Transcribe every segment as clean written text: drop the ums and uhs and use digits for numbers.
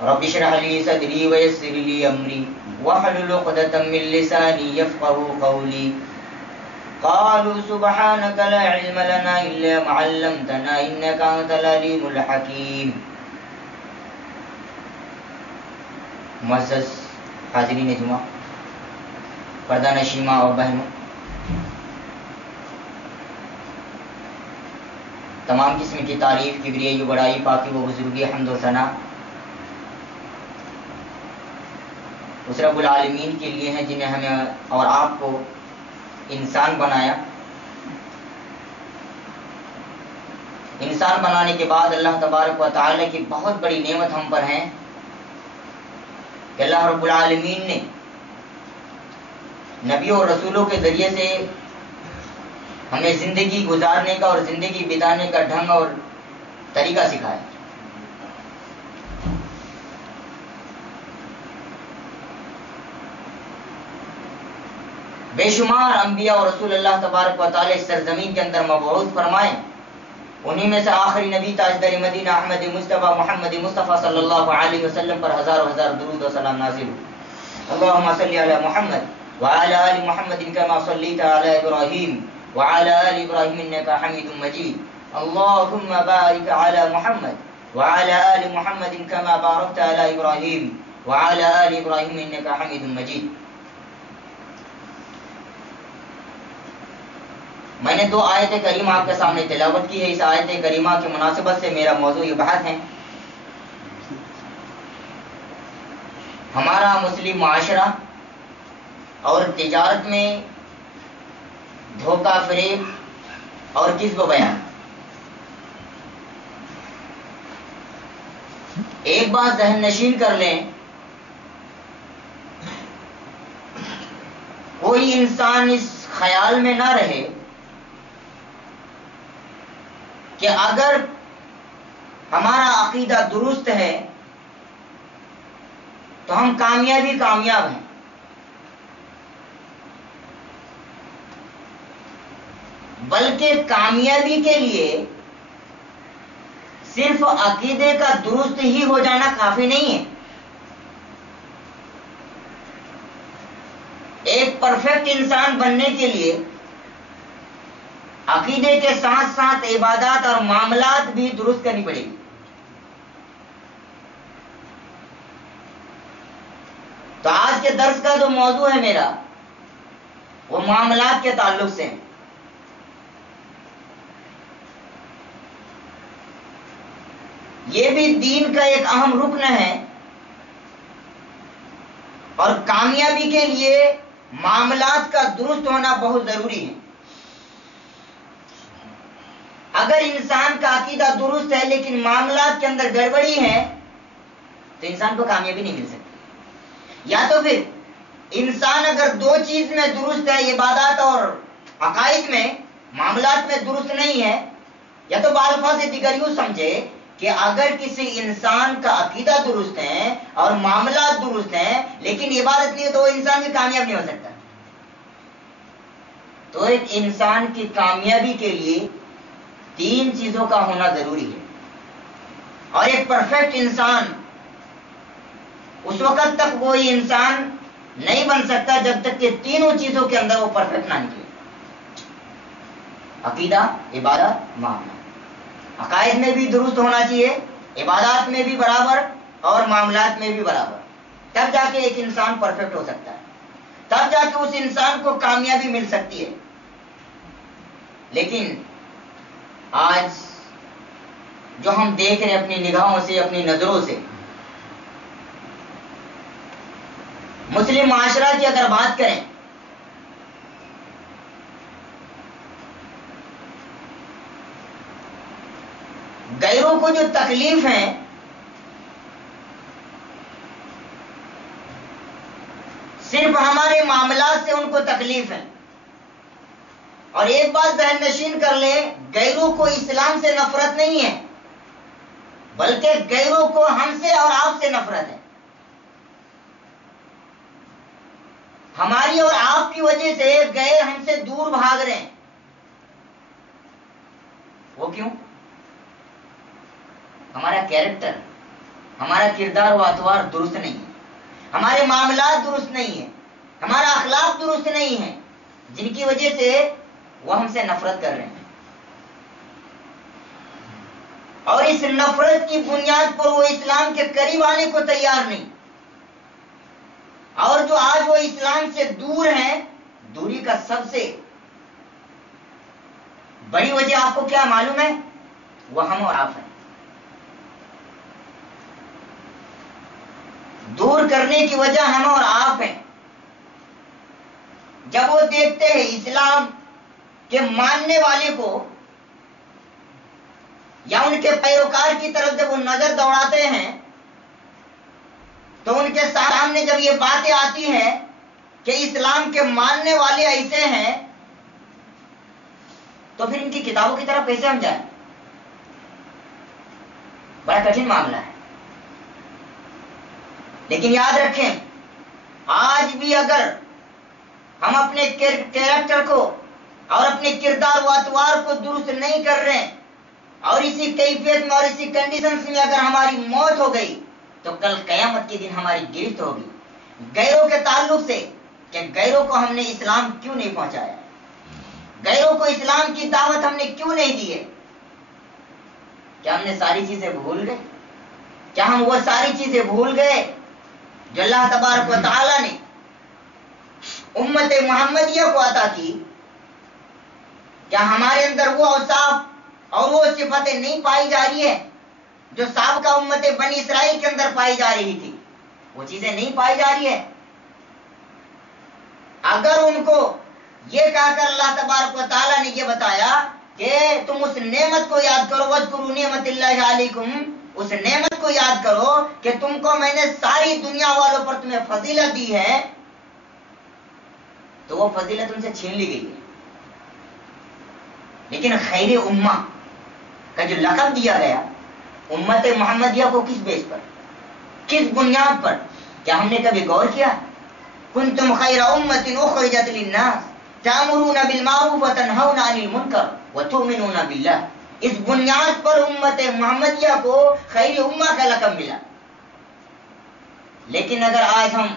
رب اشرح لي صدري ويسر لي امري واحلل عقدة من لساني يفقهوا قولي. قالوا سبحانك لا علم لنا الا ما علمتنا انك انت العليم الحكيم. معزز حاضرین جمعہ، پردہ نشین ماں اور بہنوں، تمام قسم کی تعریف، کبریائی و بڑائی، پاکی و بزرگی، حمد و ثنا اس رب العالمین کے لیے ہیں جنہیں ہمیں اور آپ کو انسان بنایا. انسان بنانے کے بعد اللہ تبارک و تعالی کی بہت بڑی نعمت ہم پر ہیں کہ اللہ رب العالمین نے نبیوں اور رسولوں کے ذریعے سے ہمیں زندگی گزارنے کا اور زندگی بتانے کا ڈھنگ اور طریقہ سکھایا. بے شمار انبیاء اور رسول اللہ تبارک و تعالی اس سرزمین کے اندر مبعوث فرمائے. انہی میں سے آخری نبی تاجدار مدینہ احمد مصطفیٰ محمد مصطفیٰ صلی اللہ علیہ وسلم پر ہزاروں ہزار درود و سلام نازل ہو. اللہم صلی علی محمد وعلی آل محمد کما صلیت علی ابراہیم وعلی آل ابراہیم انکا حمید مجید. اللہم بارک علی محمد وعلی آل محمد کما بارکت علی ابراہیم وعلی آل ابراہیم انکا حمید مجید. میں نے 2 آیت کریمہ آپ کے سامنے تلاوت کی ہے. اس آیت کریمہ کی مناسبت سے میرا موضوع یہ بحث ہے ہمارا مسلم معاشرہ اور تجارت میں دھوکہ فریب اور کذب و بیان. ایک بات ذہن نشین کر لیں، کوئی انسان اس خیال میں نہ رہے کہ اگر ہمارا عقیدہ درست ہے تو ہم کامیاب ہیں. بلکہ کامیابی کے لیے صرف عقیدے کا درست ہی ہو جانا کافی نہیں ہے. ایک پرفیکٹ انسان بننے کے لیے عقیدے کے ساتھ ساتھ عبادات اور معاملات بھی درست کرنی پڑے گی. تو آج کے درس کا جو موضوع ہے میرا وہ معاملات کے تعلق سے ہے. یہ بھی دین کا ایک اہم رکن ہے اور کامیابی کے لیے معاملات کا درست ہونا بہت ضروری ہے. اگر انسان کا عقیدہ درست ہے لیکن معاملات کے اندر گڑبڑی ہے تو انسان کو کامیابی نہیں مل سکتی. یا تو پھر انسان اگر 2 چیز میں درست ہے، عبادات اور عقائد میں، معاملات میں درست نہیں ہے، یا تو بالفاظ دیگر یوں سمجھے کہ اگر کسی انسان کا عقیدہ درست ہے اور معاملات درست ہیں لیکن عبادت نہیں ہے تو وہ انسان بھی کامیاب نہیں ہو سکتا. تو ایک انسان کی کامیابی کے لیے 3 چیزوں کا ہونا ضروری ہے. اور ایک پرفیکٹ انسان اس وقت تک کوئی انسان نہیں بن سکتا جب تک کہ 3 چیزوں کے اندر وہ پرفیکٹ نہ نکلے: عقیدہ، عبادت، معاملہ. عقائد میں بھی درست ہونا چاہیے، عبادات میں بھی برابر اور معاملات میں بھی برابر. تب جا کے ایک انسان پرفیکٹ ہو سکتا ہے، تب جا کے اس انسان کو کامیابی مل سکتی ہے. لیکن آج جو ہم دیکھ رہے ہیں اپنی نگاہوں سے، اپنی نظروں سے، مسلم معاشرہ کی اگر بات کریں غیروں کو جو تکلیف ہیں صرف ہمارے معاملات سے ان کو تکلیف ہے. اور ایک بات ذہن نشین کر لیں، غیروں کو اسلام سے نفرت نہیں ہے بلکہ غیروں کو ہم سے اور آپ سے نفرت ہے. ہماری اور آپ کی وجہ سے غیر ہم سے دور بھاگ رہے ہیں. وہ کیوں؟ ہمارا کیریکٹر، ہمارا کردار و اطوار درست نہیں ہے، ہمارے معاملات درست نہیں ہیں، ہمارا اخلاق درست نہیں ہے، جن کی وجہ سے وہ ہم سے نفرت کر رہے ہیں، اور اس نفرت کی بنیاد پر وہ اسلام کے قریب آنے کو تیار نہیں، اور جو آج وہ اسلام سے دور ہیں، دوری کا سب سے بڑی وجہ آپ کو کیا معلوم ہے؟ وہ ہم اور آپ ہیں۔ دور کرنے کی وجہ ہم اور آپ ہیں۔ جب وہ دیکھتے ہیں اسلام کے ماننے والے کو یا ان کے پیروکار کی طرف جب وہ نظر دوڑاتے ہیں تو ان کے سامنے جب یہ باتیں آتی ہیں کہ اسلام کے ماننے والے ایسے ہیں، تو پھر ان کی کتابوں کی طرف کیسے ہم جائیں؟ بڑا کٹھن معاملہ ہے۔ لیکن یاد رکھیں، آج بھی اگر ہم اپنے کیریکٹر کو اور اپنے کردار و اطوار کو درست نہیں کر رہے ہیں، اور اسی کیفیت میں اور اسی کنڈیشنز میں اگر ہماری موت ہو گئی تو کل قیامت کے دن ہماری گرفت ہوگی غیروں کے تعلق سے، کہ غیروں کو ہم نے اسلام کیوں نہیں پہنچایا، غیروں کو اسلام کی دعوت ہم نے کیوں نہیں دی ہے۔ کیا ہم نے ساری چیزیں بھول گئے؟ کیا ہم وہ ساری چیزیں بھول گئے جو اللہ تبارک و تعالی نے امت محمدیہ کو عطا کی؟ کیا ہمارے اندر وہ اوصاف اور وہ صفتیں نہیں پائی جا رہی ہیں جو سابقہ امت بنی اسرائیل کے اندر پائی جا رہی تھی؟ وہ چیزیں نہیں پائی جا رہی ہیں؟ اگر ان کو یہ کہا کر اللہ تبارک و تعالیٰ نے یہ بتایا کہ تم اس نعمت کو یاد کرو، وَاذْكُرُوا نِعْمَتَ اللَّهِ عَلَيْكُمْ، اس نعمت کو یاد کرو کہ تم کو میں نے ساری دنیا والوں پر تمہیں فضیلت دی ہے، تو وہ فضیلت ان سے چھین لی گئی ہے۔ لیکن خیر امہ کا جو لقب دیا گیا امت محمدیہ کو کس بیس پر، کس بنیاد پر؟ کیا ہم نے کبھی غور کیا؟ کنتم خیر امت اخرجت للناس تأمرون بالمعروف وتنہون عن المنکر وتؤمنون باللہ، اس بنیاد پر امت محمدیہ کو خیر امہ کا لقب ملا۔ لیکن اگر آج ہم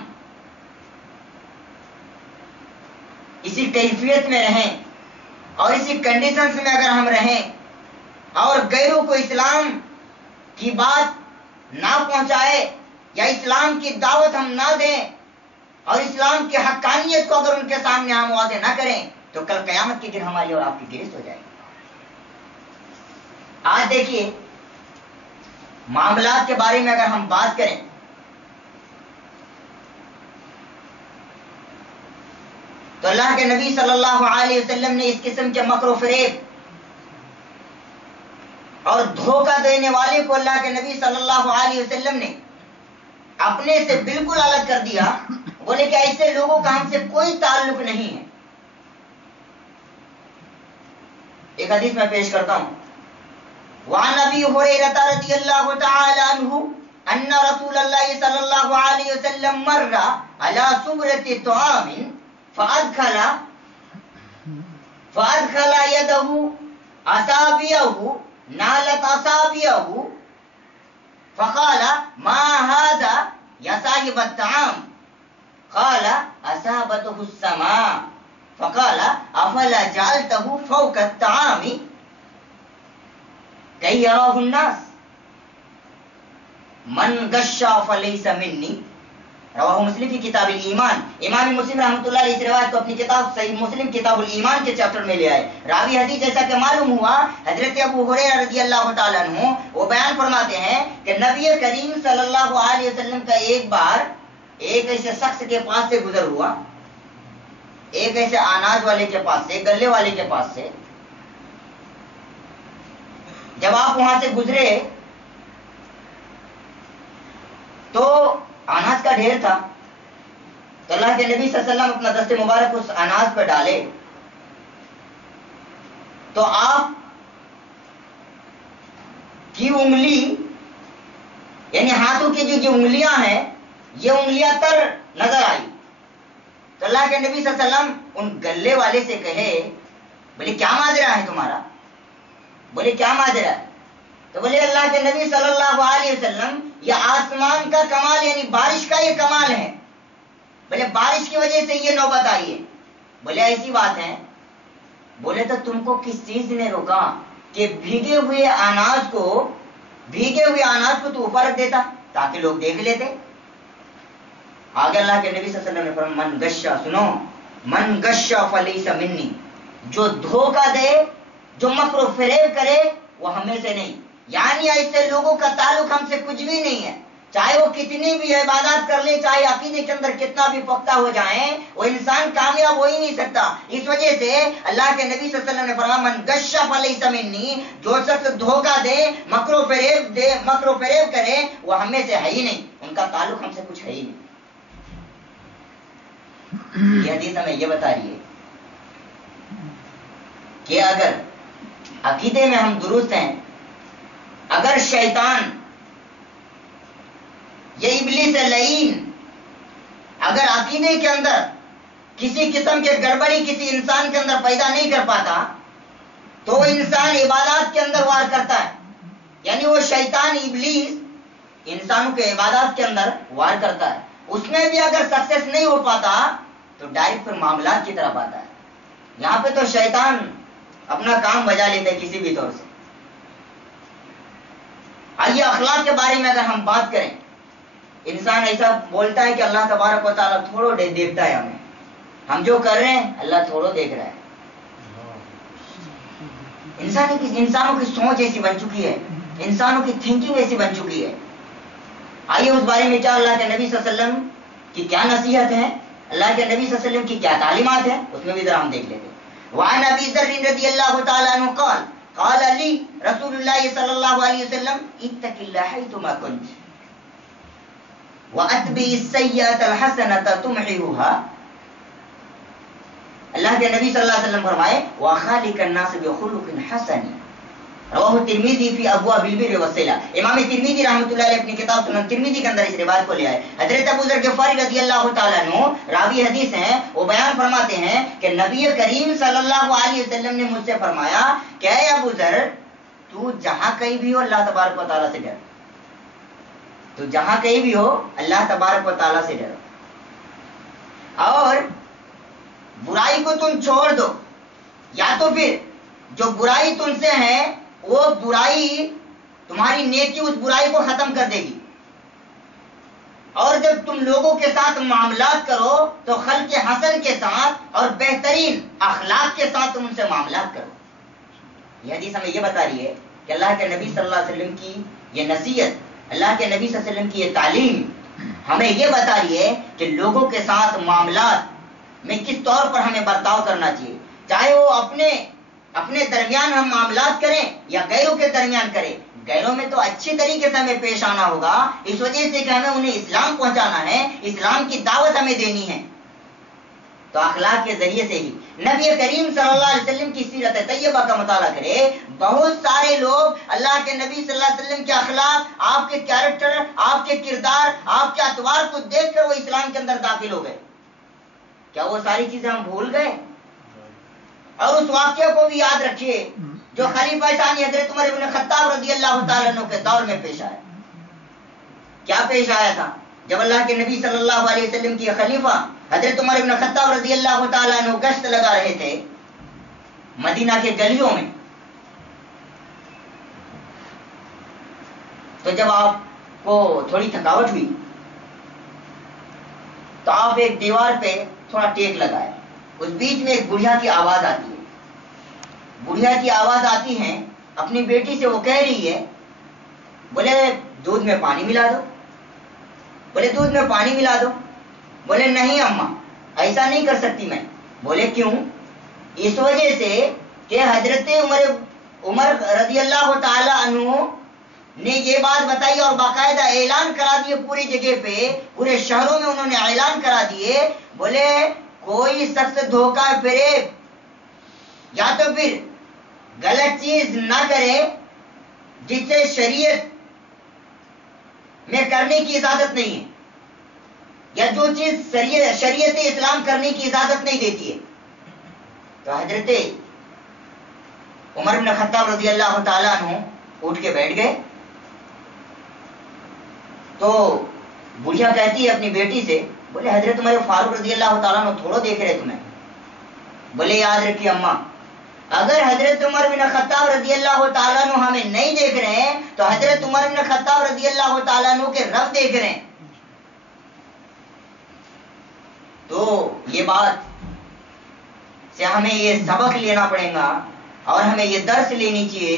اسی کیفیت میں رہیں اور اسی کنڈیشنز میں اگر ہم رہیں اور غیروں کو اسلام کی بات نہ پہنچائے یا اسلام کی دعوت ہم نہ دیں اور اسلام کی حقانیت کو اگر ان کے سامنے ہم واضح نہ کریں تو کل قیامت کے دن ہماری اور آپ کی گرفت ہو جائے گی۔ آج دیکھیے معاملات کے بارے میں اگر ہم بات کریں تو اللہ کے نبی صلی اللہ علیہ وسلم نے اس قسم کے مکر و فریب اور دھوکہ دینے والے کو اللہ کے نبی صلی اللہ علیہ وسلم نے اپنے سے بالکل الگ کر دیا۔ بولے کہ ایسے لوگوں کا ہم سے کوئی تعلق نہیں ہے۔ ایک حدیث میں پیش کرتا ہوں، وعن ابی ہریرہ رضی اللہ تعالی عنہ ان رسول اللہ صلی اللہ علیہ وسلم مر علی صبرۃ طعام فادخل يده اصابعه نالت اصابعه فقال ما هذا يا صاحب الطعام؟ قال اصابته السماء فقال افلا جعلته فوق الطعام كي يراه الناس من غش فليس مني، رواہ مسلم کی کتاب الایمان۔ امام مسلم رحمۃ اللہ علیہ اس روایت کو اپنی کتاب صحیح مسلم کتاب الایمان کے چیپٹر میں لے آئے۔ راوی حدیث جیسا کہ معلوم ہوا حضرت ابو ہریرہ رضی اللہ تعالیٰ عنہ، وہ بیان فرماتے ہیں کہ نبی کریم صلی اللہ علیہ وسلم کا ایک بار ایک ایسے شخص کے پاس سے گزر ہوا، ایک ایسے اناج والے کے پاس سے، گلے والے کے پاس سے۔ جب آپ وہاں سے گزرے تو اناج کا ڈھیر تھا، تو اللہ کے نبی صلی اللہ علیہ وسلم اپنا دست مبارک اس اناج پہ ڈالے تو آپ کی انگلی یعنی ہاتھوں کی جو انگلیاں ہیں یہ انگلیاں تر نظر آئی۔ تو اللہ کے نبی صلی اللہ علیہ وسلم ان گلے والے سے کہے، بولے کیا ماجرا ہے تمہارا؟ بولے کیا ماجرا ہے؟ تو بولے اللہ کے نبی صلی اللہ علیہ وسلم یہ آسمان کا کمال یعنی بارش کا یہ کمال ہے. بولے بارش کی وجہ سے یہ نوبت آئی ہے. بولے ایسی بات ہے. بولے تو تم کو کس چیز نے روکا کہ بھیگے ہوئے اناج کو تو اوپر رکھ دیتا تاکہ لوگ دیکھ لیتے. آگے اللہ کے نبی صلی اللہ علیہ وسلم نے فرمایا من غشا، سنو، من غشا فلیس منی، جو دھوکہ دے، جو مکر و فریب کرے وہ ہمیں سے نہیں. یعنی ایسے لوگوں کا تعلق ہم سے کچھ بھی نہیں ہے. چاہے وہ کتنی بھی عبادات کر لے، چاہے عقیدے کے اندر کتنا بھی پختہ ہو جائیں، وہ انسان کامیاب ہو ہی نہیں سکتا. اس وجہ سے اللہ کے نبی صلی اللہ علیہ وسلم نے فرمایا من غش فلیس منی، جو شخص دھوکہ دے، مکر و فریب کرے وہ ہمیں سے ہے ہی نہیں، ان کا تعلق ہم سے کچھ ہے ہی نہیں. یہ حدیث ہمیں یہ بتا رہی ہے کہ اگر عقیدے میں ہم درست ہیں، اگر شیطان یہ ابلیس لعین اگر عقیدے کے اندر کسی قسم کے گڑبڑی کسی انسان کے اندر پیدا نہیں کر پاتا تو وہ انسان عبادات کے اندر وار کرتا ہے. یعنی وہ شیطان ابلیس انسانوں کے عبادات کے اندر وار کرتا ہے. اس میں بھی اگر سکسیس نہیں ہو پاتا تو ڈائریکٹ پھر معاملات کی طرف آتا ہے. یہاں پہ تو شیطان اپنا کام بجا لیتا ہے کسی بھی طور سے. آئیے اخلاق کے بارے میں اگر ہم بات کریں، انسان ایسا بولتا ہے کہ اللہ تبارک و تعالیٰ تھوڑو دیکھتا ہے ہمیں، ہم جو کر رہے ہیں اللہ تھوڑو دیکھ رہا ہے. انسانوں کی سوچ ایسی بن چکی ہے، انسانوں کی تھنکنگ ایسی بن چکی ہے. آئیے اس بارے میں کیا اللہ کے نبی صلی اللہ علیہ وسلم کی کیا نصیحت ہے، اللہ کے نبی صلی اللہ علیہ وسلم کی کیا تعلیمات ہیں، اس میں بھی ذرا ہم دیکھ لیتے ہیں. وعن ابی ذر رضی اللہ تعالیٰ عنہ قال قال لی رسول اللہ صلی اللہ علیہ وسلم اتق اللہ حیثما کنت وَأَتْبِعِ السَّيِّئَةَ الْحَسَنَةَ تُمْحِهَا. اللہ کے نبی صلی اللہ علیہ وسلم فرمائے وَخَالِقَ النَّاسَ بِخُلُقٍ حَسَنٍ رواہ ترمذی فی ابواب البر والصلہ. امام ترمذی رحمۃ اللہ علیہ اپنی کتاب سنن ترمذی کے اندر اس روایت کو لے آئے. حضرت ابو ذر غفاری رضی اللہ تعالیٰ عنہ راوی حدیث ہیں، وہ بیان فرماتے ہیں کہ نبی کریم صلی اللہ علیہ وسلم نے مجھ سے فرمایا کہ اے ابو ذر، تو جہاں کہیں بھی ہو اللہ تبارک و تعالیٰ سے ڈر. تو جہاں کہیں بھی ہو اللہ تبارک و تعالیٰ سے ڈرو، اور برائی کو تم چھوڑ دو، یا تو پھر جو برائی تم سے ہے وہ برائی تمہاری نیکی اس برائی کو ختم کر دے گی. اور جب تم لوگوں کے ساتھ معاملات کرو تو خلق حسن کے ساتھ اور بہترین اخلاق کے ساتھ تم ان سے معاملات کرو. یہ حدیث ہمیں یہ بتا رہی ہے کہ اللہ کے نبی صلی اللہ علیہ وسلم کی یہ نصیحت، اللہ کے نبی صلی اللہ علیہ وسلم کی یہ تعلیم ہمیں یہ بتا رہی ہے کہ لوگوں کے ساتھ معاملات میں کس طور پر ہمیں برتاؤ کرنا چاہیے، چاہے وہ اپنے درمیان ہم معاملات کریں یا غیروں کے درمیان کریں. غیروں میں تو اچھی طریقے سے ہمیں پیش آنا ہوگا، اس وجہ سے کہ ہمیں انہیں اسلام پہنچانا ہے، اسلام کی دعوت ہمیں دینی ہے. تو اخلاق کے ذریعے سے ہی نبی کریم صلی اللہ علیہ وسلم کی سیرت طیبہ کا مطالعہ کرے. بہت سارے لوگ اللہ کے نبی صلی اللہ علیہ وسلم کے اخلاق، آپ کے کیریکٹر، آپ کے کردار، آپ کے اطوار کو دیکھ کر وہ اسلام کے اندر داخل ہو گئے. کیا وہ ساری چیزیں ہم بھول گئے؟ اور اس واقعہ کو بھی یاد رکھیے جو خلیفہ ثانی حضرت عمر بن خطاب رضی اللہ تعالیٰ عنہ کے دور میں پیش آیا. کیا پیش آیا تھا؟ جب اللہ کے نبی صلی اللہ علیہ وسلم کی خلیفہ حضرت عمر بن خطاب رضی اللہ تعالیٰ عنہ گشت لگا رہے تھے مدینہ کے گلیوں میں، تو جب آپ کو تھوڑی تھکاوٹ ہوئی تو آپ ایک دیوار پہ تھوڑا ٹیک لگائے. اس بیچ میں ایک بڑھیا کی آواز آتی ہے. بڑھیا کی آواز آتی ہے، اپنی بیٹی سے وہ کہہ رہی ہے، بولے دودھ میں پانی ملا دو. بولے دودھ میں پانی ملا دو. بولے نہیں اماں، ایسا نہیں کر سکتی میں. بولے کیوں؟ اس وجہ سے کہ حضرت عمر رضی اللہ تعالی عنہ نے یہ بات بتائی اور باقاعدہ اعلان کرا دیے پوری جگہ پہ، پورے شہروں میں انہوں نے اعلان کرا دیے. بولے کوئی شخص دھوکہ فریب یا تو پھر غلط چیز نہ کرے جس سے شریعت میں کرنے کی اجازت نہیں ہے، یا جو چیز شریعت اسلام کرنے کی اجازت نہیں دیتی ہے. تو حضرت عمر بن خطاب رضی اللہ تعالیٰ عنہ اٹھ کے بیٹھ گئے. تو بڑھیا کہتی ہے اپنی بیٹی سے, بولے حضرت عمر فاروق رضی اللہ تعالیٰ عنہ تھوڑا دیکھ رہے تمہیں. بولے یاد رکھیے اماں, اگر حضرت عمر بن خطاب رضی اللہ تعالیٰ عنہ ہمیں نہیں دیکھ رہے ہیں تو حضرت عمر بن خطاب رضی اللہ تعالیٰ عنہ کے رب دیکھ رہے ہیں. تو یہ بات سے ہمیں یہ سبق لینا پڑے گا اور ہمیں یہ درس لینی چاہیے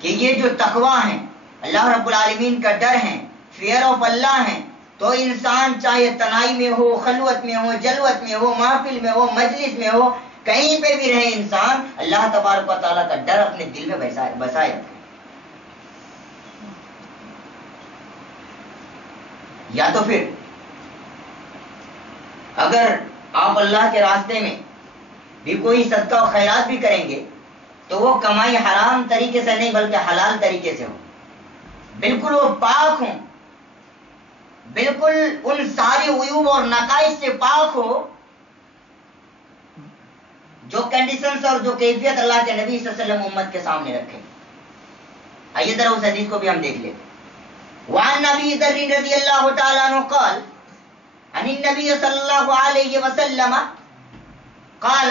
کہ یہ جو تقوی ہیں, اللہ رب العالمین کا ڈر ہے, فیئر آف اللہ ہے, تو انسان چاہے تنہائی میں ہو, خلوت میں ہو, جلوت میں ہو, محفل میں ہو, مجلس میں ہو, کہیں پہ بھی رہے انسان اللہ تبارک و تعالیٰ کا ڈر اپنے دل میں بسائے. یا تو پھر اگر آپ اللہ کے راستے میں بھی کوئی صدقہ و خیرات بھی کریں گے تو وہ کمائی حرام طریقے سے نہیں بلکہ حلال طریقے سے ہو, بالکل وہ پاک ہوں, بالکل ان ساری عیوب اور نقائص سے پاک ہو جو کنڈیشنز اور جو کیفیت اللہ کے نبی صلی اللہ علیہ وسلم امت کے سامنے رکھے. آئیے ذرا اس حدیث کو بھی ہم دیکھ لیں. وعن ابی ذر رضی اللہ تعالیٰ عنہ قال عن النبی صلی اللہ علیہ وسلم قال,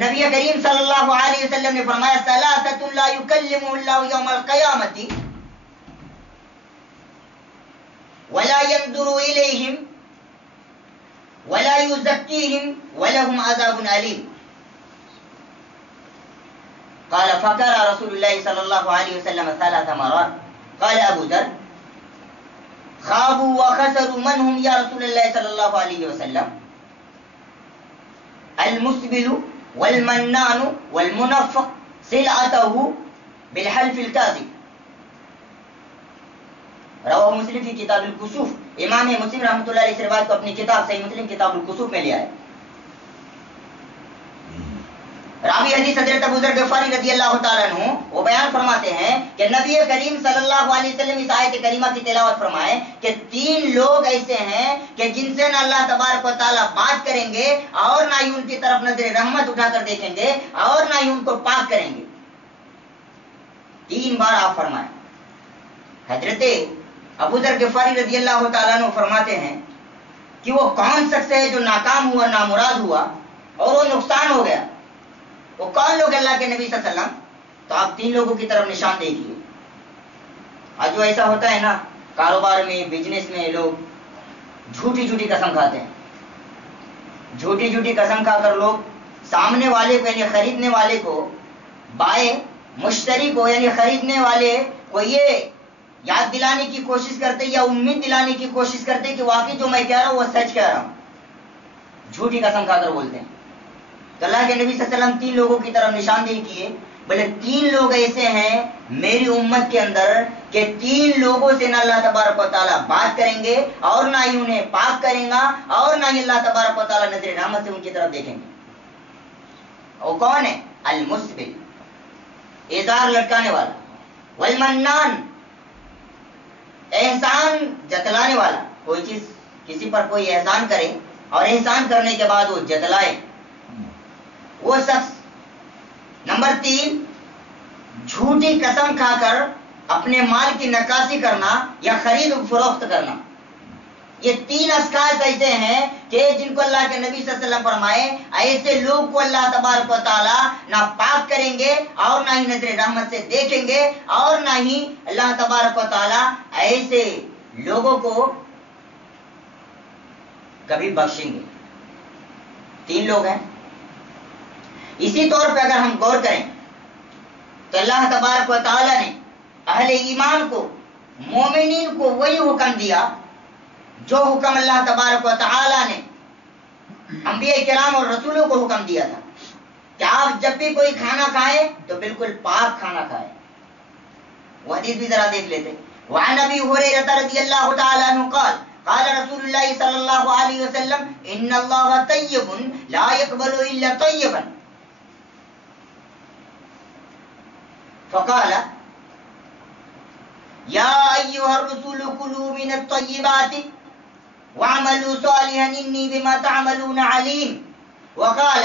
نبی کریم صلی اللہ علیہ وسلم نے فرمایا ثلاثۃ لا یکلمهم اللہ یوم القیامۃ ولا ينظر الیہم ولا يزكيهم ولهم عذاب أليم. قال فقرأ رسول الله صلى الله عليه وسلم 3 مرات. قال أبو ذر خابوا وخسروا من هم يا رسول الله صلى الله عليه وسلم؟ المسبل والمنان والمنفق سلعته بالحلف الكاذب. رواہ مسلم کی کتاب الکسوف. امام مسلم رحمۃ اللہ علیہ اس روایت کو اپنی کتاب صحیح مسلم کتاب الکسوف میں لیا ہے. راوی حدیث حضرت ابو ذر غفاری رضی اللہ تعالیٰ عنہ وہ بیان فرماتے ہیں کہ نبی کریم صلی اللہ علیہ وسلم اس آیت کریمہ کی تلاوت فرمائے کہ 3 لوگ ایسے ہیں کہ جن سے نہ اللہ تبارک و تعالیٰ بات کریں گے اور نہ ہی ان کی طرف نظر رحمت اٹھا کر دیکھیں گے اور نہ ہی ان کو پاک کریں گے. 3 بار آپ فرمائیں. حضرت ابو ذر غفاری رضی اللہ تعالیٰ عنہ فرماتے ہیں کہ وہ کون شخص ہے جو ناکام ہوا, نامراد ہوا اور وہ نقصان ہو گیا. وہ کون لوگ اللہ کے نبی صلی اللہ علیہ وسلم؟ تو آپ 3 لوگوں کی طرف نشان دیکھیے. آج جو ایسا ہوتا ہے نا کاروبار میں, بزنس میں, لوگ جھوٹی جھوٹی قسم کھاتے ہیں. جھوٹی جھوٹی قسم کھا کر لوگ سامنے والے کو یعنی خریدنے والے کو, بائے مشتری کو یعنی خریدنے والے کو یہ یاد دلانے کی کوشش کرتے یا امید دلانے کی کوشش کرتے کہ واقعی جو میں کہہ رہا ہوں وہ سچ کہہ رہا ہوں. جھوٹی قسم کھا کر بولتے ہیں. تو اللہ کے نبی صلی اللہ علیہ وسلم 3 لوگوں کی طرف نشاندہی کیے. بولے 3 لوگ ایسے ہیں میری امت کے اندر کہ 3 لوگوں سے نہ اللہ تبارک و تعالیٰ بات کریں گے اور نہ ہی انہیں پاک کریں گا اور نہ ہی اللہ تبارک و تعالیٰ نظر رحمت سے ان کی طرف دیکھیں گے. وہ کون ہے؟ المسبل, ازار لٹکانے والا, والمنان, احسان جتلانے والا. کوئی چیز کسی پر کوئی احسان کرے اور احسان کرنے کے بعد وہ جتلائے, وہ شخص. نمبر 3 جھوٹی قسم کھا کر اپنے مال کی نکاسی کرنا یا خرید و فروخت کرنا. یہ 3 اشخاص ایسے ہیں کہ جن کو اللہ کے نبی صلی اللہ علیہ وسلم فرمائے ایسے لوگ کو اللہ تبارک و تعالیٰ نہ پاک کریں گے اور نہ ہی نظر رحمت سے دیکھیں گے اور نہ ہی اللہ تبارک و تعالیٰ ایسے لوگوں کو کبھی بخشیں گے. 3 لوگ ہیں. اسی طور پہ اگر ہم غور کریں تو اللہ تبارک و تعالیٰ نے اہل ایمان کو, مومنین کو وہی حکم دیا جو حکم اللہ تبارک و تعالیٰ نے انبیاء کرام اور رسولوں کو حکم دیا تھا کہ آپ جب بھی کوئی کھانا کھائیں تو بالکل پاک کھانا کھائیں. وہ حدیث بھی ذرا دیکھ لیتے. وعن ابی ہریرہ رضی اللہ تعالیٰ عنہ قال قال رسول اللہ صلی اللہ علیہ وسلم ان اللہ طیب لا يقبل الا طیبا فقال یا ایها الرسول کلوا من الطیبات واعملوا صالحا انی بما تعملون علیم. وقال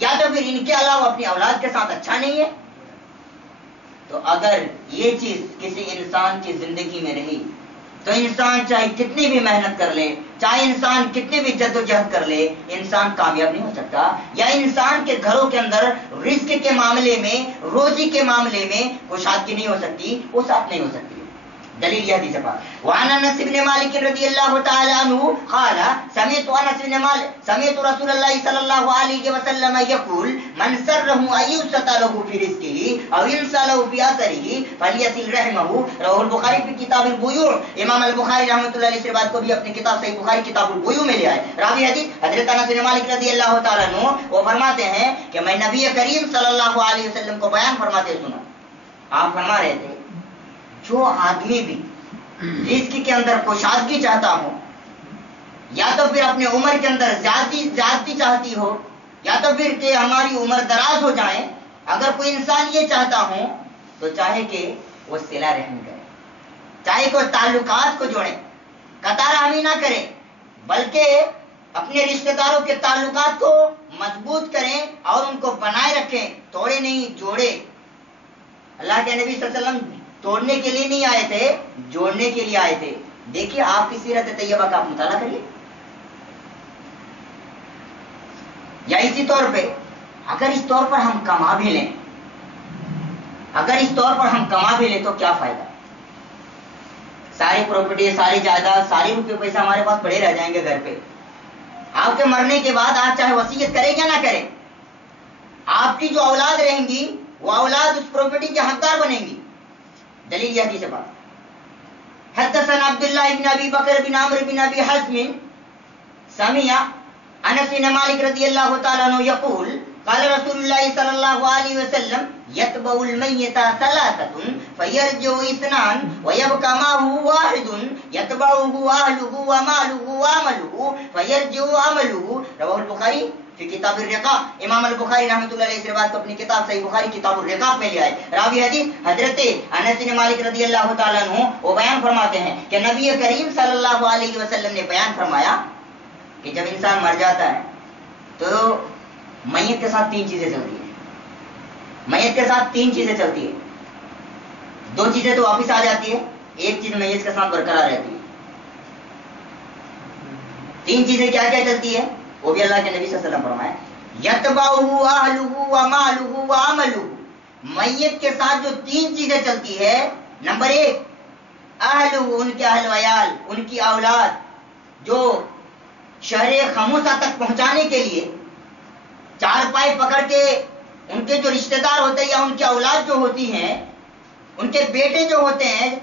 یا تو پھر ان کے علاوہ اپنی اولاد کے ساتھ اچھا نہیں ہے. تو اگر یہ چیز کسی انسان کی زندگی میں رہی تو انسان چاہے کتنی بھی محنت کر لے، چاہے انسان کتنی بھی جد و جہد کر لے، انسان کامیاب نہیں ہو سکتا. یا انسان کے گھروں کے اندر رزق کے معاملے میں، روزی کے معاملے میں کشادگی نہیں ہو سکتی، وسعت نہیں ہو سکتی. دلیل یہ حدیث پاک. وعن انس بن مالک رضی اللہ تعالی عنہ قال سمعت انس بن مالک سمعت رسول اللہ صلی اللہ علیہ وسلم يقول من سره ان يبسط له في رزقه او ينسى له في اثره فليصل رحمه. رواه البخاری في کتاب البیوع. امام البخاری رحمۃ اللہ علیہ سے بات کو بھی اپنی کتاب صحیح بخاری کتاب البیوع میں لے آئے. راوی حدیث حضرت انس بن مالک رضی اللہ تعالی عنہ وہ فرماتے ہیں کہ میں نبی کریم صلی اللہ علیہ وسلم کو بیان فرماتے سنا. آپ فرما رہے تھے جو آدمی بھی رزق کے اندر کشادگی چاہتا ہو، یا تو پھر اپنے عمر کے اندر زیادتی چاہتی ہو، یا تو پھر کہ ہماری عمر دراز ہو جائے، اگر کوئی انسان یہ چاہتا ہو تو چاہے کہ وہ صلہ رحم کرے، چاہے کہ تعلقات کو جوڑے، قطع رحمی نہ کرے، بلکہ اپنے رشتہ داروں کے تعلقات کو مضبوط کریں اور ان کو بنائے رکھیں، توڑے نہیں جوڑے. اللہ کے نبی صلی اللہ علیہ وسلم توڑنے کے لیے نہیں آئے تھے، جوڑنے کے لیے آئے تھے. دیکھیے آپ کی سیرت طیبہ کا آپ مطالعہ کریے. یا اسی طور پہ اگر اس طور پر ہم کما بھی لیں، تو کیا فائدہ؟ ساری پراپرٹی، ساری جائیداد، ساری روپے پیسہ ہمارے پاس پڑے رہ جائیں گے گھر پہ. آپ کے مرنے کے بعد آپ چاہے وصیت کریں یا نہ کریں، آپ کی جو اولاد رہیں گی وہ اولاد اس پراپرٹی کے حقدار بنیں گی. دلیل یہ حدیث بات. حدثنا عبد الله بن ابي بكر بن عمرو بن ابي حزم سمع انس بن مالك رضي الله تعالى عنه يقول قال رسول الله صلى الله عليه وسلم يتبع الميت ثلاثة فيرجع اثنان ويبقى معه واحد يتبعه اهله وماله وعمله فيرجع عمله. رواه البخاري فی کتاب الرقاق. امام البخاری رحمۃ اللہ علیہ سے بات کو اپنی کتاب صحیح بخاری کتاب الرقاق میں لے آئے. راوی حدیث حضرت انس بن مالک رضی اللہ تعالیٰ عنہ وہ بیان فرماتے ہیں کہ نبی کریم صلی اللہ علیہ وسلم نے بیان فرمایا کہ جب انسان مر جاتا ہے تو میت کے ساتھ تین چیزیں چلتی ہیں. میت کے ساتھ تین چیزیں چلتی ہیں. دو چیزیں تو واپس آ جاتی ہے، ایک چیز میت کے ساتھ برقرار رہتی ہے. تین چیزیں کیا کیا چلتی ہے وہ بھی اللہ کے نبی صلی اللہ علیہ وسلم فرمائے. یتبعہ اہلہ ومالہ وعملہ. میت کے ساتھ جو تین چیزیں چلتی ہے، نمبر ایک اہلہ، ان کے اہل ویال، ان کی اولاد جو شہر خموسہ تک پہنچانے کے لیے چار پائے پکڑ کے ان کے جو رشتہ دار ہوتے ہیں یا ان کی اولاد جو ہوتی ہیں، ان کے بیٹے جو ہوتے ہیں،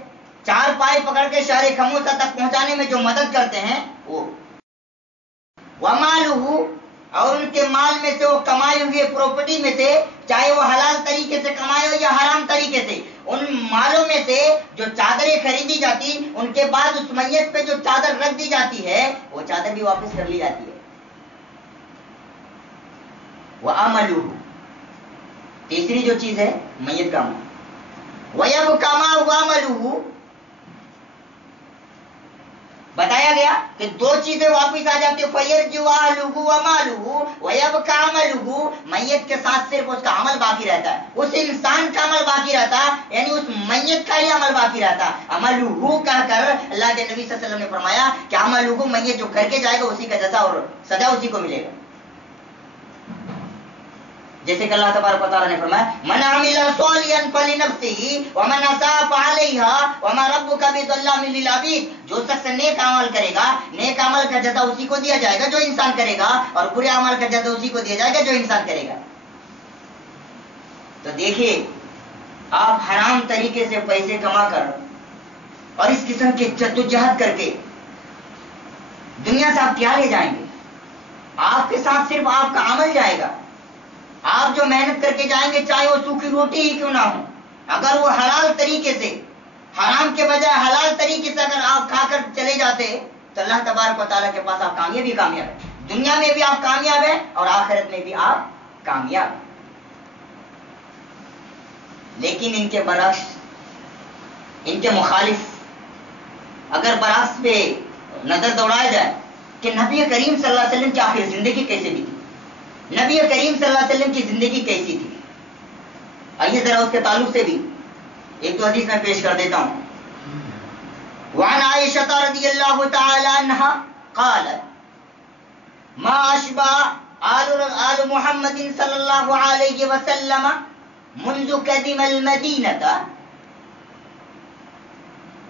چار پائے پکڑ کے شہر خموسہ تک پہنچانے میں جو مدد کرتے ہیں وہ. ومالہ، اور ان کے مال میں سے، وہ کمائے ہوئے پراپرٹی میں سے، چاہے وہ حلال طریقے سے کمائے ہو یا حرام طریقے سے، ان مالوں میں سے جو چادریں خریدی جاتی، ان کے بعد اس میت پہ جو چادر رکھ دی جاتی ہے وہ چادر بھی واپس کر لی جاتی ہے. وعملہ، تیسری جو چیز ہے میت کا عمل. وَيَبْقَى مَعَهُ عَمَلُهُ، بتایا گیا کہ دو چیزیں واپس آ جاتی ہیں. فَيَرْجِعُ أَهْلُهُ وَمَالُهُ وَيَبْقَى عَمَلُهُ. میت کے ساتھ صرف اس کا عمل باقی رہتا ہے، اس انسان کا عمل باقی رہتا ہے، یعنی اس میت کا ہی عمل باقی رہتا. عملہ کہہ کر اللہ کے نبی صلی اللہ علیہ وسلم نے فرمایا کہ عملہ، میت جو کر کے جائے گا اسی کا جزا اور سزا اسی کو ملے گا. جیسے کہ اللہ تبارک و تعالیٰ نے فرمایا من عمل صالحا فلنفسه ومن اساء فعليها وما ربك بظلام للعبید. جو شخص نیک عمل کرے گا، نیک عمل کا جزا اسی کو دیا جائے گا جو انسان کرے گا، اور برے عمل کا جزا اسی کو دیا جائے گا جو انسان کرے گا. تو دیکھیے آپ حرام طریقے سے پیسے کما کر اور اس قسم کے جدوجہد کر کے دنیا سے آپ کیا لے جائیں گے؟ آپ کے ساتھ صرف آپ کا عمل جائے گا. آپ جو محنت کر کے جائیں گے، چاہے وہ سوکھی روٹی ہی کیوں نہ ہو، اگر وہ حلال طریقے سے، حرام کے بجائے حلال طریقے سے اگر آپ کھا کر چلے جاتے تو اللہ تبارک و تعالیٰ کے پاس آپ کامیاب ہے. دنیا میں بھی آپ کامیاب ہیں اور آخرت میں بھی آپ کامیاب ہیں. لیکن ان کے برعکس، ان کے مخالف اگر برعکس پہ نظر دوڑایا جائے کہ نبی کریم صلی اللہ علیہ وسلم کی آخر زندگی کیسے بھی تھی، نبی کریم صلی اللہ علیہ وسلم کی زندگی کیسی تھی؟ آئیے ذرا اس کے تعلق سے بھی ایک دو حدیث میں پیش کر دیتا ہوں. وعن عائشہ رضی اللہ تعالی عنہا قالت ما اشبع آل محمد صلی اللہ علیہ وسلم منذ قدم المدینہ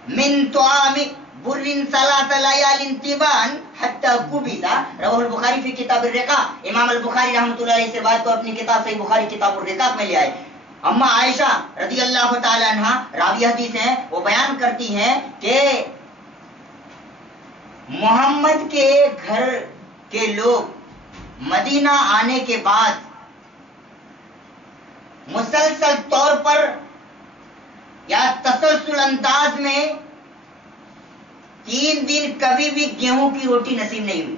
من طعام بر ثلاث لیال تبان حتی قبض. رواه البخاری فی کتاب الرقاق. امام البخاری رحمۃ اللہ علیہ سے بات کو اپنی کتاب صحیح بخاری کتاب الرقاق میں لے آئے. اما عائشہ رضی اللہ تعالی عنہ راوی حدیث ہیں، وہ بیان کرتی ہیں کہ محمد کے گھر کے لوگ مدینہ آنے کے بعد مسلسل طور پر یا تسلسل انداز میں 3 دن کبھی بھی گیہوں کی روٹی نصیب نہیں ہوئی.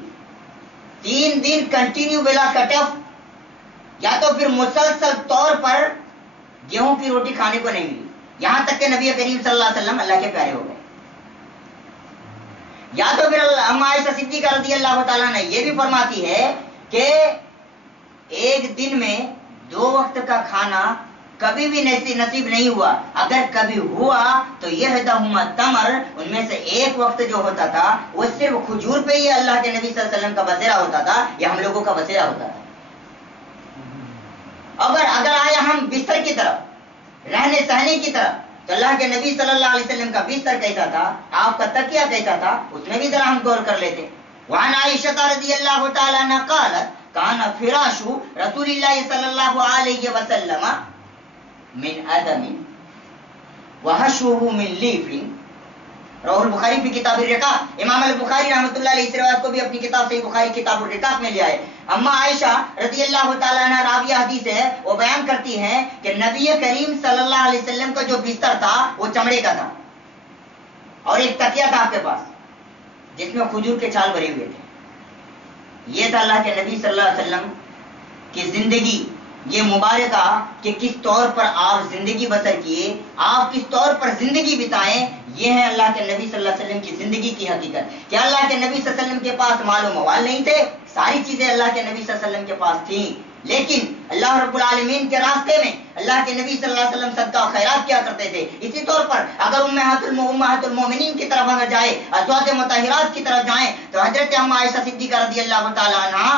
3 دن کنٹینیو بلا کٹ آف، یا تو پھر مسلسل طور پر گیہوں کی روٹی کھانے کو نہیں ملی، یہاں تک کہ نبی کریم صلی اللہ علیہ وسلم اللہ کے پیارے ہو گئے. یا تو پھر اما عائشہ صدیقہ رضی اللہ تعالیٰ نے یہ بھی فرماتی ہے کہ ایک دن میں 2 وقت کا کھانا کبھی بھی نصیب نہیں ہوا. اگر کبھی ہوا تو یہ احدہما تمر، ان میں سے ایک وقت جو ہوتا تھا وہ صرف کھجور پہ ہی اللہ کے نبی صلی اللہ علیہ وسلم کا بسیرا ہوتا تھا یا ہم لوگوں کا بسیرا ہوتا تھا. اگر آیا ہم بستر کی طرف، رہنے سہنے کی طرف، تو اللہ کے نبی صلی اللہ علیہ وسلم کا بستر کیسا تھا، آپ کا تکیہ کیسا تھا، اس میں بھی ذرا ہم غور کر لیتے. وعن عائشہ رضی اللہ تعالی عنہ قالت کان فراش رسول اللہ صلی اللہ علیہ وسلم من ادم وحشوه من لیف. رواه البخاری فی کتاب الرقاق. امام البخاری رحمۃ اللہ علیہ اس روایت کو بھی اپنی کتاب صحیح بخاری کتاب الرقاق میں لے آئے. اما عائشہ رضی اللہ تعالیٰ عنہ راویہ حدیث ہے، وہ بیان کرتی ہیں کہ نبی کریم صلی اللہ علیہ وسلم کا جو بستر تھا وہ چمڑے کا تھا، اور ایک تکیہ تھا آپ کے پاس جس میں کھجور کے چھال بھرے ہوئے تھے. یہ تھا اللہ کے نبی صلی اللہ علیہ وسلم کی زندگی، یہ مبارکہ کہ کس طور پر آپ زندگی بسر کیے، آپ کس طور پر زندگی بتائیں. یہ ہے اللہ کے نبی صلی اللہ علیہ وسلم کی زندگی کی حقیقت. کہ اللہ کے نبی صلی اللہ علیہ وسلم کے پاس مال و موال نہیں تھے، ساری چیزیں اللہ کے نبی صلی اللہ علیہ وسلم کے پاس تھیں، لیکن اللہ رب العالمین کے راستے میں اللہ کے نبی صلی اللہ علیہ وسلم صدقہ و خیرات کیا کرتے تھے. اسی طور پر اگر امہات المومنین کی طرف اگر جائے، ازواج مطہرات کی طرف جائیں، تو حضرت اما عائشہ صدیقہ رضی اللہ تعالی عنہا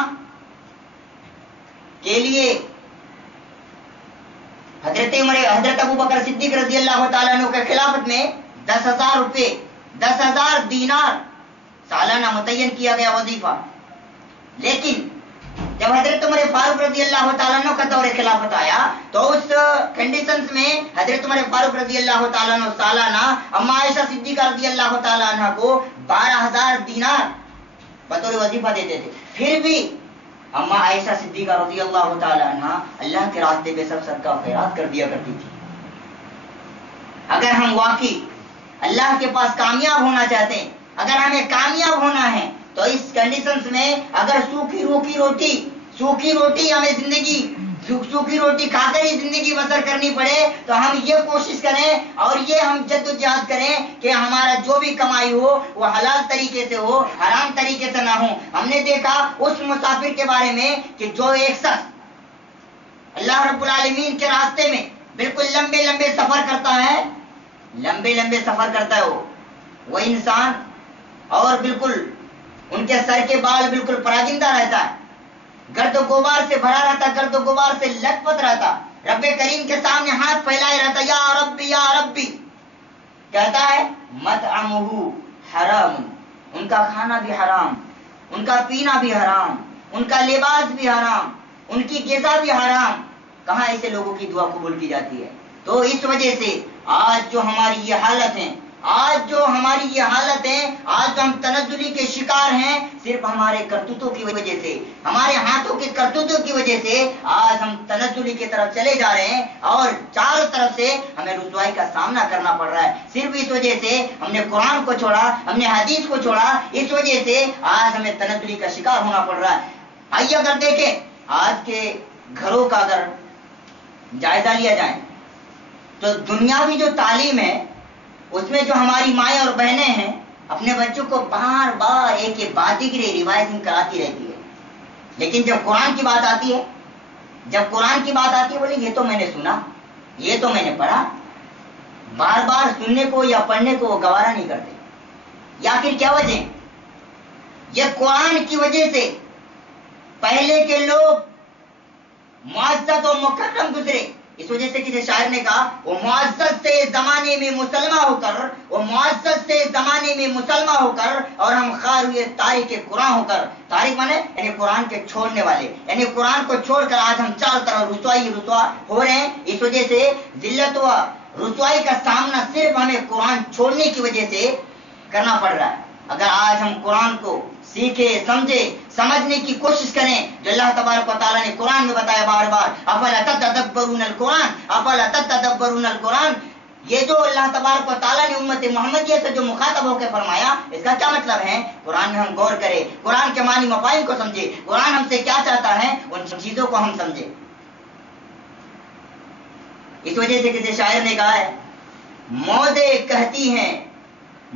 کے لیے حضرت ابو بکر صدیق رضی اللہ تعالیٰ عنہ کے خلافت میں 10,000 روپے 10,000 دینار سالانہ متعین کیا گیا وظیفہ. لیکن جب حضرت عمر فاروق رضی اللہ تعالیٰ عنہ کا دور خلافت آیا تو اس کنڈیشنز میں حضرت عمر فاروق رضی اللہ تعالیٰ عنہ سالانہ اما عائشہ صدیقہ رضی اللہ تعالیٰ عنہ کو 12,000 دینار بطور وظیفہ دیتے تھے. پھر بھی اما عائشہ صدیقہ رضی اللہ تعالی عنہ اللہ کے راستے پہ سب صدقہ و خیرات کر دیا کرتی تھی. اگر ہم واقعی اللہ کے پاس کامیاب ہونا چاہتے ہیں، اگر ہمیں کامیاب ہونا ہے، تو اس کنڈیشنز میں اگر سوکھی روٹی ہمیں سوکھی روٹی کھا کر ہی زندگی بسر کرنی پڑے، تو ہم یہ کوشش کریں اور یہ ہم جد و جہد کریں کہ ہمارا جو بھی کمائی ہو وہ حلال طریقے سے ہو، حرام طریقے سے نہ ہو. ہم نے دیکھا اس مسافر کے بارے میں کہ جو ایک شخص اللہ رب العالمین کے راستے میں بالکل لمبے سفر کرتا ہے، وہ انسان اور بالکل ان کے سر کے بال بالکل پراگندہ رہتا ہے، گرد و غبار سے بھرا رہتا، گرد و غبار سے لت پت رہتا، رب کریم کے سامنے ہاتھ پھیلائے رہتا، یا ربی یا ربی. کہتا ہے مطعمہ حرام، ان کا کھانا بھی حرام، ان کا پینا بھی حرام، ان کا لباس بھی حرام، ان کی غذا بھی حرام. کہاں ایسے لوگوں کی دعا قبول کی جاتی ہے؟ تو اس وجہ سے آج جو ہماری یہ حالت ہے، آج جو ہم تنزلی کے شکار ہیں، صرف ہمارے کرتوتوں کی وجہ سے، ہمارے ہاتھوں کے کرتوتوں کی وجہ سے آج ہم تنزلی کی طرف چلے جا رہے ہیں اور چاروں طرف سے ہمیں رسوائی کا سامنا کرنا پڑ رہا ہے. صرف اس وجہ سے ہم نے قرآن کو چھوڑا، ہم نے حدیث کو چھوڑا، اس وجہ سے آج ہمیں تنزلی کا شکار ہونا پڑ رہا ہے. آئیے اگر دیکھیں آج کے گھروں کا اگر جائزہ لیا جائے تو دنیاوی جو تعلیم ہے اس میں جو ہماری مائیں اور بہنیں ہیں اپنے بچوں کو بار بار ایک باتیں ریوائزنگ کراتی رہتی ہے. لیکن جب قرآن کی بات آتی ہے، جب قرآن کی بات آتی ہے بولے یہ تو میں نے سنا، یہ تو میں نے پڑھا، بار بار سننے کو یا پڑھنے کو وہ گوارا نہیں کرتے. یا پھر کیا وجہ؟ یہ قرآن کی وجہ سے پہلے کے لوگ معزز و مکرم گزرے. اس وجہ سے کسی شاعر نے کہا وہ معزز سے زمانے میں مسلمہ ہو کر، وہ معزز سے زمانے میں مسلمہ ہو کر، اور ہم خار ہوئے تاریخ قرآن ہو کر. تاریخ مانے یعنی قرآن کے چھوڑنے والے، یعنی قرآن کو چھوڑ کر آج ہم چار طرف رسوائی رسوا ہو رہے ہیں. اس وجہ سے ذلت و رسوائی کا سامنا صرف ہمیں قرآن چھوڑنے کی وجہ سے کرنا پڑ رہا ہے. اگر آج ہم قرآن کو سیکھے، سمجھے، سمجھنے کی کوشش کریں جو اللہ تبارک و تعالیٰ نے قرآن میں بتایا بار بار، افلا تتدبرون القرآن، افلا تتدبرون القرآن. یہ جو اللہ تبارک و تعالیٰ نے امت محمدیہ سے جو مخاطب ہو کے فرمایا، اس کا کیا مطلب ہے؟ قرآن میں ہم غور کریں، قرآن کے معنی مفاہیم کو سمجھے، قرآن ہم سے کیا چاہتا ہے ان چیزوں کو ہم سمجھے. اس وجہ سے کسی شاعر نے کہا ہے موجیں کہتی ہیں،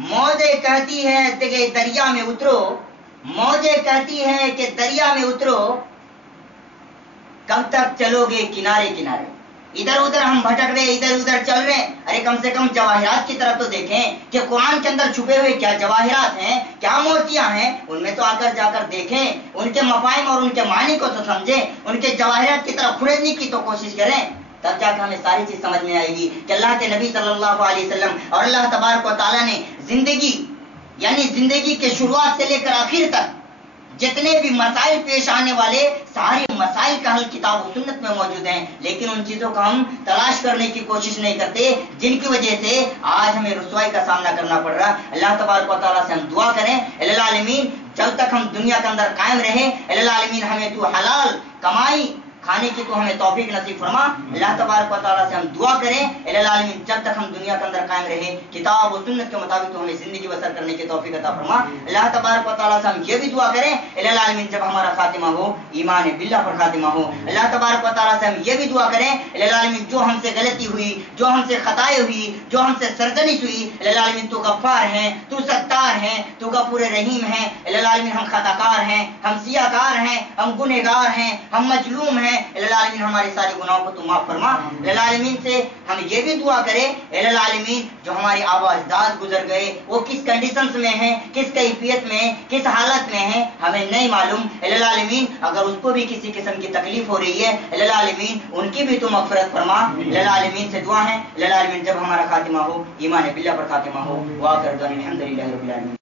موجیں کہتی ہیں کہ دریا میں اترو، موجیں کہتی ہیں کہ دریا میں اترو، کب تک چلو گے کنارے کنارے. ادھر ادھر ہم بھٹک رہے، ادھر ادھر چل رہے ہیں. ارے کم سے کم جواہرات کی طرف تو دیکھیں کہ قرآن کے اندر چھپے ہوئے کیا جواہرات ہیں، کیا موتیاں ہیں، ان میں تو آ کر جا کر دیکھیں، ان کے مفاہیم اور ان کے معنی کو تو سمجھیں، ان کے جواہرات کی طرف کھڑنے کی تو کوشش کریں. تب جا کر ہمیں ساری چیز سمجھ میں آئے گی کہ اللہ کے نبی صلی اللہ علیہ وسلم اور اللہ تبارک و تعالیٰ نے زندگی یعنی زندگی کے شروعات سے لے کر آخر تک جتنے بھی مسائل پیش آنے والے سارے مسائل کا حل کتاب و سنت میں موجود ہیں. لیکن ان چیزوں کا ہم تلاش کرنے کی کوشش نہیں کرتے جن کی وجہ سے آج ہمیں رسوائی کا سامنا کرنا پڑ رہا. اللہ تبارک و تعالیٰ سے ہم دعا کریں اے العالمین جب تک ہم دنیا کے اندر قائم رہیں اے العالمین ہمیں تو حلال کمائی کھانے کی تو ہمیں توفیق نصیب فرما. اللہ تبارک و تعالیٰ سے ہم دعا کریں اے العالمین جب تک ہم دنیا کے اندر قائم رہیں کتاب و سنت کے مطابق تو ہمیں زندگی بسر کرنے کی توفیق عطا فرما. اللہ تبارک و تعالیٰ سے ہم یہ بھی دعا کریں اے العالمین جب ہمارا خاتمہ ہو ایمان باللہ پر خاتمہ ہو. اللہ تبارک و تعالیٰ سے ہم یہ بھی دعا کریں اے العالمین جو ہم سے غلطی ہوئی، جو ہم سے خطائیں ہوئی، جو ہم سے سرزنش ہوئی، اے العالمین تو غفار ہیں، تو ستار ہیں، تو غفور رحیم ہیں. اے العالمین ہم خطا کار ہیں، ہم سیاہ کار ہیں، ہم گنہگار ہیں، ہم مظلوم ہیں. العالمین ہمارے سارے گناہوں کو تو معاف فرما. العالمین سے ہم یہ بھی دعا کریں العالمین جو ہمارے آبا اجداد گزر گئے وہ کس کنڈیشنز میں ہیں، کس کیفیت میں، کس حالت میں ہیں ہمیں نہیں معلوم. العالمین اگر اس کو بھی کسی قسم کی تکلیف ہو رہی ہے العالمین ان کی بھی تو مغفرت فرما. العالمین سے دعا ہے العالمین جب ہمارا خاتمہ ہو ایمان باللہ پر خاتمہ ہو. وآخر دعوانا الحمدللہ رب العالمین.